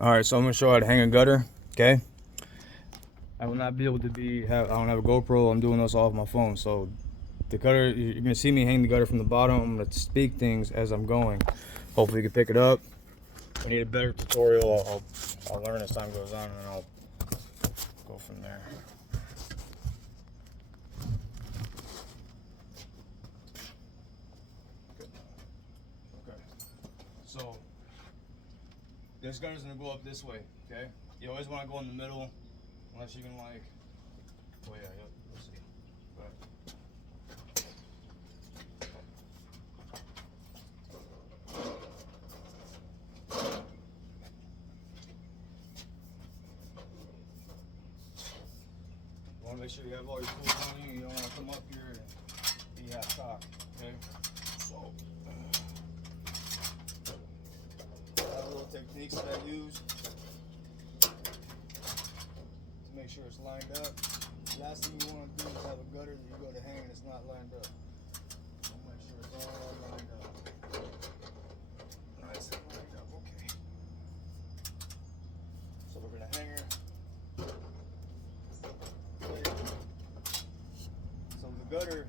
All right, so I'm gonna show you how to hang a gutter. Okay. I will not be able to I don't have a GoPro. I'm doing this off my phone. So the gutter, you're gonna see me hang the gutter from the bottom. I'm gonna speak things as I'm going. Hopefully you can pick it up. If I need a better tutorial, I'll learn as time goes on, and I'll go from there. Okay. So this gutter's gonna go up this way. Okay. You always want to go in the middle, unless you can like. Oh yeah, yep. Let's see. Go ahead. You want to make sure you have all your tools on you. You don't want to come up here and be half cocked. Okay. So I have little techniques that I use to make sure it's lined up. Last thing you want to do is have a gutter that you go to hang and it's not lined up. So make sure it's all lined up. Nice and lined up, okay. So we're going to hang her. Okay. So the gutter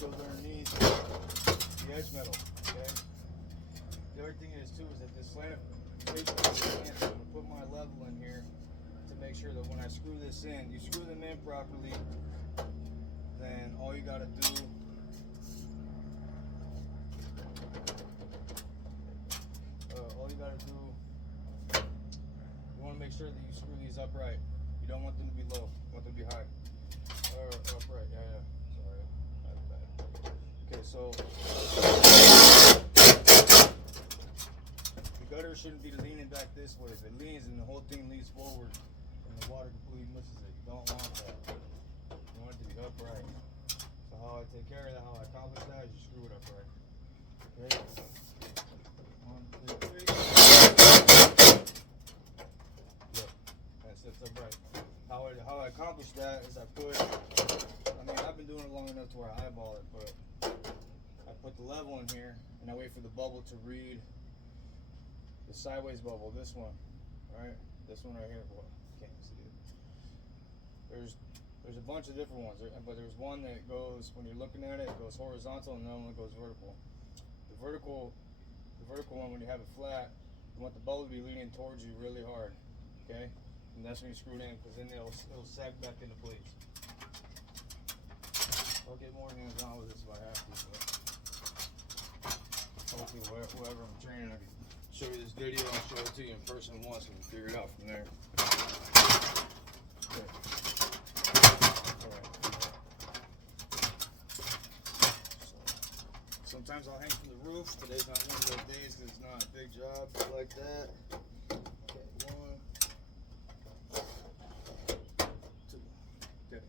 goes underneath the edge metal, okay? The other thing is too is that this slant, I'm going to put my level in here to make sure that when I screw this in, you screw them in properly, then all you got to do you want to make sure that you screw these upright. You don't want them to be low, you want them to be high. Or upright, yeah. Sorry, that's bad. Okay, so the gutter shouldn't be leaning back this way. If it leans, then the whole thing leans forward and the water completely misses it. You don't want that. You want it to be upright. So how I take care of that, how I accomplish that, is you screw it upright. Okay? 1, 2, 3. Look, that sits upright. How I accomplish that is I've been doing it long enough to where I eyeball it, but I put the level in here and I wait for the bubble to read the sideways bubble, this one, right? This one right here, boy, can't see it. There's a bunch of different ones, but there's one that goes, when you're looking at it, it goes horizontal, and another one goes vertical. The vertical one, when you have it flat, you want the bubble to be leaning towards you really hard, okay? And that's when you screw it in, because then it'll sag back into place. I'll get more hands-on with this if I have to, but hopefully whoever I'm training, I can show you this video, I'll show it to you in person once and figure it out from there. Okay. Alright. So, sometimes I'll hang from the roof. Today's not one of those days because it's not a big job like that. Okay, 1, 2. Okay.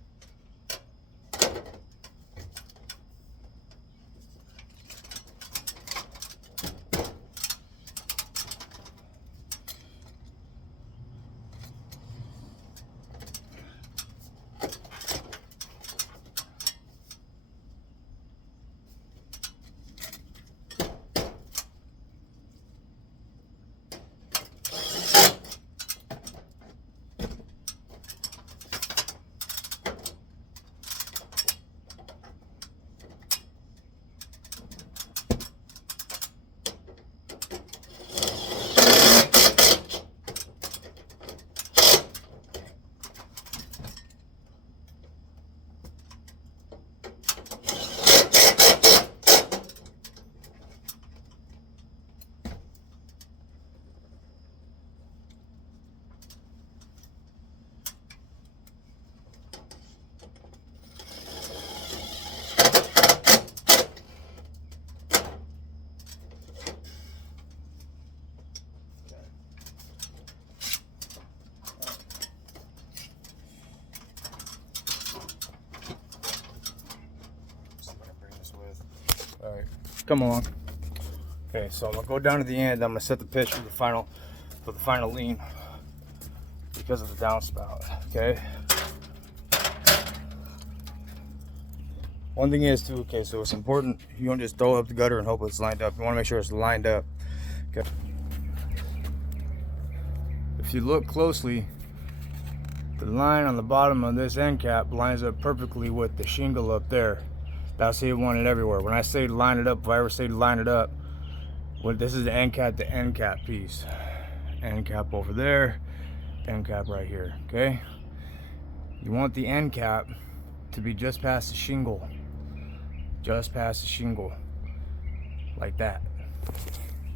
Alright, come along. Okay, so I'm gonna go down to the end. I'm gonna set the pitch for the final lean because of the downspout. Okay. One thing is too, okay, so it's important, you don't just throw up the gutter and hope it's lined up. You want to make sure it's lined up. Okay. if you look closely, the line on the bottom of this end cap lines up perfectly with the shingle up there. That's how you want it everywhere. When I say line it up, if I ever say line it up, well, this is the end cap piece. End cap over there, end cap right here, okay? You want the end cap to be just past the shingle. Just past the shingle. Like that.